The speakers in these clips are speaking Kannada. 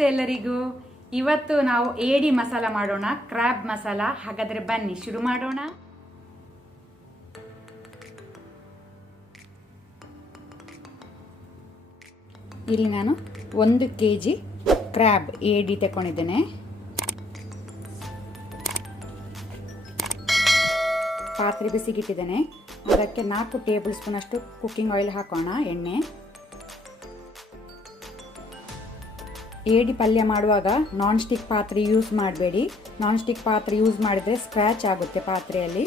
ನಮಸ್ತೆ ಎಲ್ಲರಿಗೂ. ಇವತ್ತು ನಾವು ಏಡಿ ಮಸಾಲ ಮಾಡೋಣ, ಕ್ರಾಬ್ ಮಸಾಲ. ಹಾಗಾದ್ರೆ ಬನ್ನಿ ಶುರು ಮಾಡೋಣ. ಇಲ್ಲಿ ನಾನು 1 kg ಕ್ರಾಬ್ ಏಡಿ ತಗೊಂಡಿದ್ದೇನೆ. ಪಾತ್ರೆ ಬಿಸಿಗಿಟ್ಟಿದ್ದೇನೆ. ಅದಕ್ಕೆ 4 ಟೇಬಲ್ ಸ್ಪೂನ್ ಅಷ್ಟು ಕುಕ್ಕಿಂಗ್ ಆಯಿಲ್ ಹಾಕೋಣ. ಎಣ್ಣೆ. ಏಡಿ ಪಲ್ಯ ಮಾಡುವಾಗ ನಾನ್ ಸ್ಟಿಕ್ ಪಾತ್ರೆ ಯೂಸ್ ಮಾಡಬೇಡಿ. ನಾನ್ ಸ್ಟಿಕ್ ಪಾತ್ರೆ ಯೂಸ್ ಮಾಡಿದರೆ ಸ್ಕ್ರ್ಯಾಚ್ ಆಗುತ್ತೆ ಪಾತ್ರೆಯಲ್ಲಿ.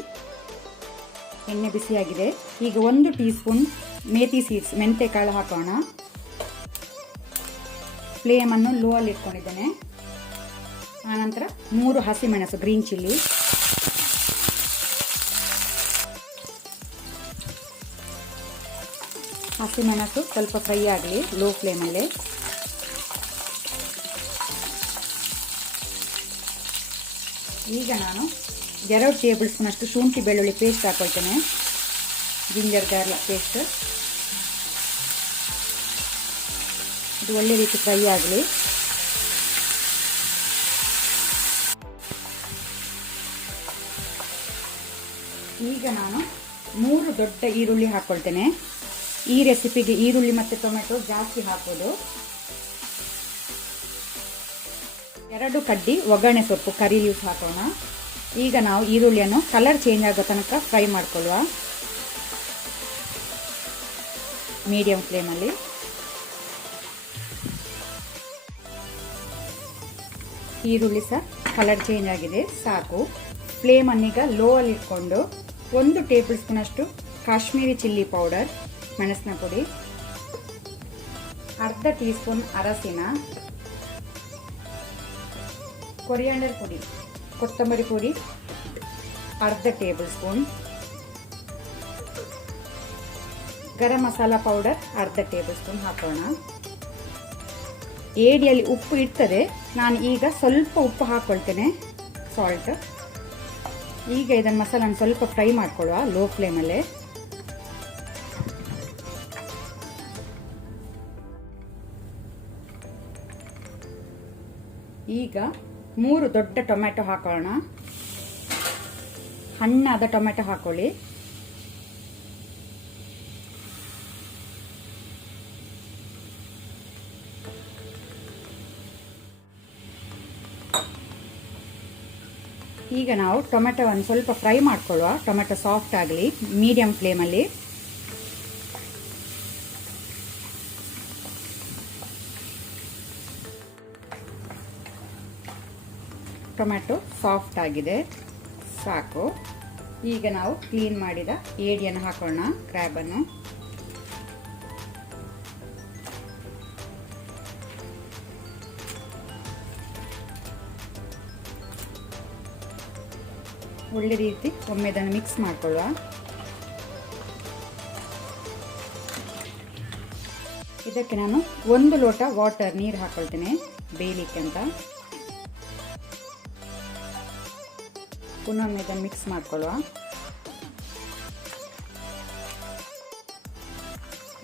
ಎಣ್ಣೆ ಬಿಸಿಯಾಗಿದೆ. ಈಗ 1 ಟೀ ಸ್ಪೂನ್ ಮೇಥಿ ಸೀಡ್ಸ್ ಮೆಂತೆಕಾಳು ಹಾಕೋಣ. ಫ್ಲೇಮನ್ನು ಲೋ ಅಲ್ಲಿ ಇಟ್ಕೊಂಡಿದ್ದೇನೆ. ಆನಂತರ 3 ಹಸಿಮೆಣಸು ಗ್ರೀನ್ ಚಿಲ್ಲಿ, ಹಸಿಮೆಣಸು ಸ್ವಲ್ಪ ಫ್ರೈ ಆಗಲಿ ಲೋ ಫ್ಲೇಮಲ್ಲಿ. ಈಗ ನಾನು 2 ಟೇಬಲ್ ಸ್ಪೂನ್ ಅಷ್ಟು ಶುಂಠಿ ಬೆಳ್ಳುಳ್ಳಿ ಪೇಸ್ಟ್ ಹಾಕೊಳ್ತೇನೆ. Ginger garlic paste. ಇದು ಒಳ್ಳೆ ರೀತಿ ಫ್ರೈ ಆಗಲಿ. ಈಗ ನಾನು 3 ದೊಡ್ಡ ಈರುಳ್ಳಿ ಹಾಕೊಳ್ತೇನೆ. ಈ ರೆಸಿಪಿಗೆ ಈರುಳ್ಳಿ ಮತ್ತು ಟೊಮೆಟೊ ಜಾಸ್ತಿ ಹಾಕೋದು. 2 ಕಡ್ಡಿ ಒಗ್ಗರಣೆ ಸೊಪ್ಪು ಕರಿ ಲೀವ್ಸ್ ಹಾಕೋಣ. ಈಗ ನಾವು ಈರುಳ್ಳಿಯನ್ನು ಕಲರ್ ಚೇಂಜ್ ಆಗೋ ತನಕ ಫ್ರೈ ಮಾಡ್ಕೊಳ್ಳುವ ಮೀಡಿಯಂ ಫ್ಲೇಮಲ್ಲಿ. ಈರುಳ್ಳಿ ಸಹ ಕಲರ್ ಚೇಂಜ್ ಆಗಿದೆ, ಸಾಕು. ಫ್ಲೇಮನ್ನೀಗ ಲೋ ಅಲ್ಲಿ ಇಟ್ಕೊಂಡು 1 ಟೇಬಲ್ ಸ್ಪೂನ್ ಅಷ್ಟು ಕಾಶ್ಮೀರಿ ಚಿಲ್ಲಿ ಪೌಡರ್ ಮೆಣಸಿನ ಪುಡಿ, ಅರ್ಧ ಟೀ ಸ್ಪೂನ್ ಅರಸಿನ, ಕೊರಿಯಾಂಡರ್ ಪುಡಿ, ಕೊತ್ತಂಬರಿ ಪುಡಿ ಅರ್ಧ table spoon, garam masala powder ಅರ್ಧ ಟೇಬಲ್ ಸ್ಪೂನ್ ಹಾಕೋಣ. ಏಡಿಯಲ್ಲಿ ಉಪ್ಪು ಇರ್ತದೆ, ನಾನು ಈಗ ಸ್ವಲ್ಪ ಉಪ್ಪು ಹಾಕೊಳ್ತೇನೆ, ಸಾಲ್ಟ್. ಈಗ ಇದನ್ನು ಮಸಾಲನ್ನು ಸ್ವಲ್ಪ ಫ್ರೈ ಮಾಡ್ಕೊಳ್ಳುವ ಲೋ ಫ್ಲೇಮಲ್ಲೇ. ಈಗ 3 ದೊಡ್ಡ ಟೊಮೆಟೊ ಹಾಕೋಣ. ಹಣ್ಣಾದ ಟೊಮೆಟೊ ಹಾಕೊಳ್ಳಿ. ಈಗ ನಾವು ಟೊಮೆಟೊವನ್ನು ಸ್ವಲ್ಪ ಫ್ರೈ ಮಾಡ್ಕೊಳ್ಳುವ. ಟೊಮೆಟೊ ಸಾಫ್ಟ್ ಆಗಲಿ ಮೀಡಿಯಂ ಫ್ಲೇಮಲ್ಲಿ. ಟೊಮೆಟೊ ಸಾಫ್ಟ್ ಆಗಿದೆ, ಸಾಕು. ಈಗ ನಾವು ಕ್ಲೀನ್ ಮಾಡಿದ ಏಡಿಯನ್ನು ಹಾಕೋಣ, ಕ್ರ್ಯಾಬನ್ನು. ಒಳ್ಳೆ ರೀತಿ ಒಮ್ಮೆ ಇದನ್ನು ಮಿಕ್ಸ್ ಮಾಡ್ಕೊಳ್ಳುವ. ಇದಕ್ಕೆ ನಾನು 1 ಲೋಟ ವಾಟರ್ ನೀರು ಹಾಕೊಳ್ತೇನೆ ಬೇಯಲಿಕ್ಕೆ ಅಂತ. ಪುನಃ ಇದನ್ನು ಮಿಕ್ಸ್ ಮಾಡ್ಕೊಳ್ಳುವ.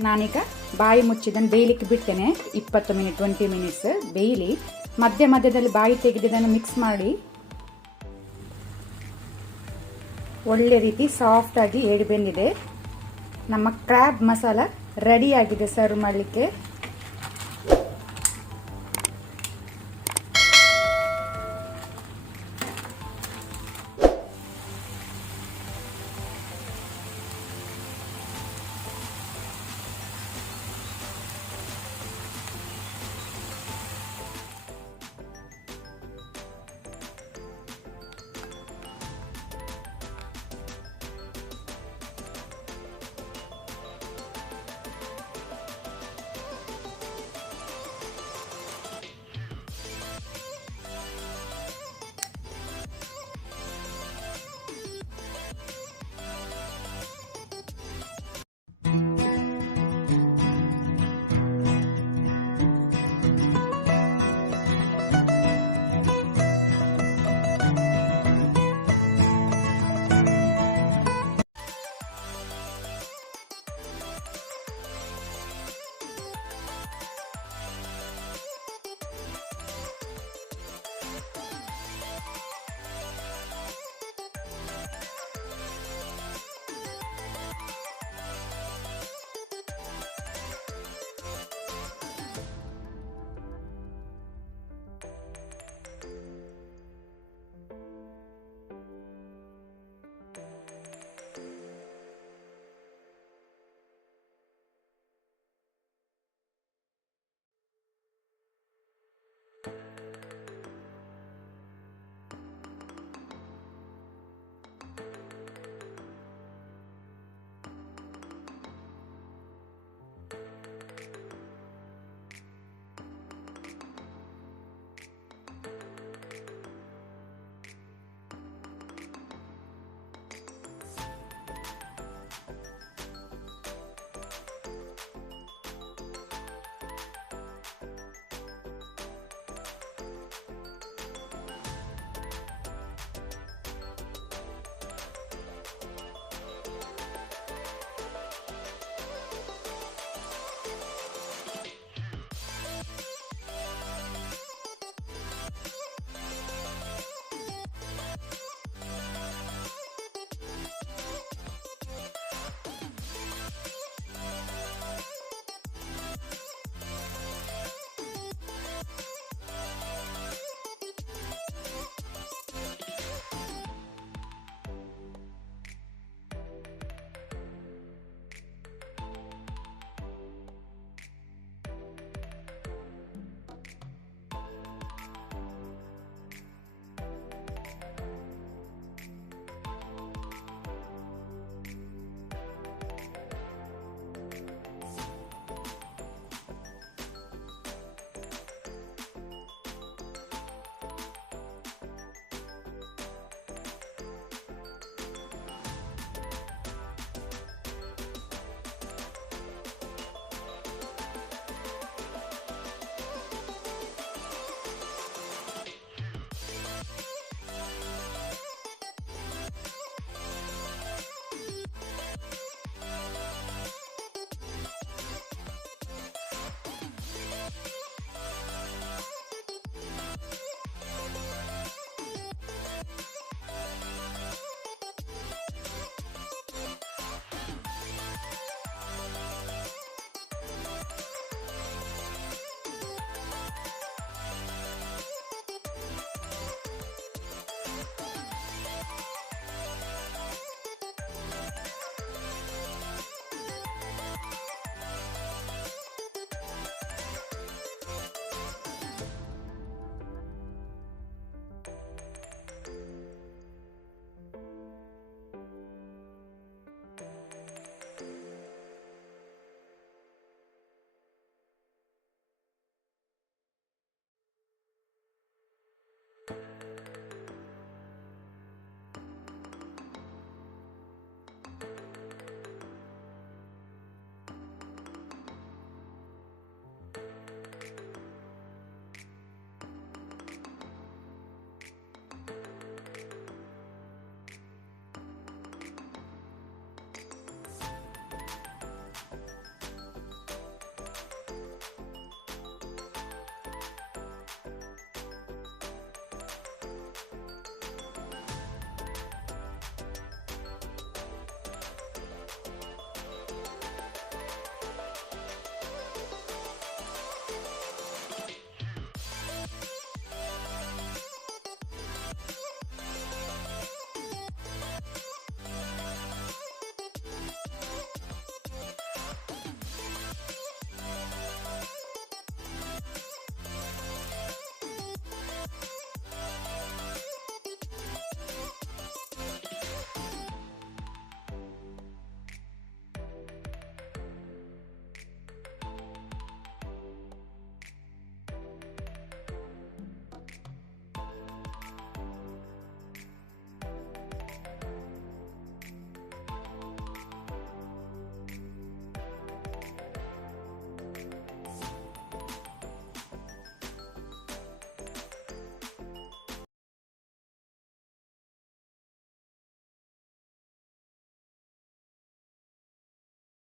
ನಾನೀಗ ಬಾಯಿ ಮುಚ್ಚಿದನ್ನು ಬೇಯಲಿಕ್ಕೆ ಬಿಡ್ತೇನೆ. 20 ಮಿನಿಟ್ಸ್ ಬೇಯಲಿ. ಮಧ್ಯ ಮಧ್ಯದಲ್ಲಿ ಬಾಯಿ ತೆಗೆದಿದ್ದನ್ನು ಮಿಕ್ಸ್ ಮಾಡಿ. ಒಳ್ಳೆ ರೀತಿ ಸಾಫ್ಟ್ ಆಗಿ ಏಡಿ ಬೆಂದಿದೆ. ನಮ್ಮ ಕ್ರ್ಯಾಬ್ ಮಸಾಲ ರೆಡಿ ಆಗಿದೆ ಸರ್ವ್ ಮಾಡಲಿಕ್ಕೆ.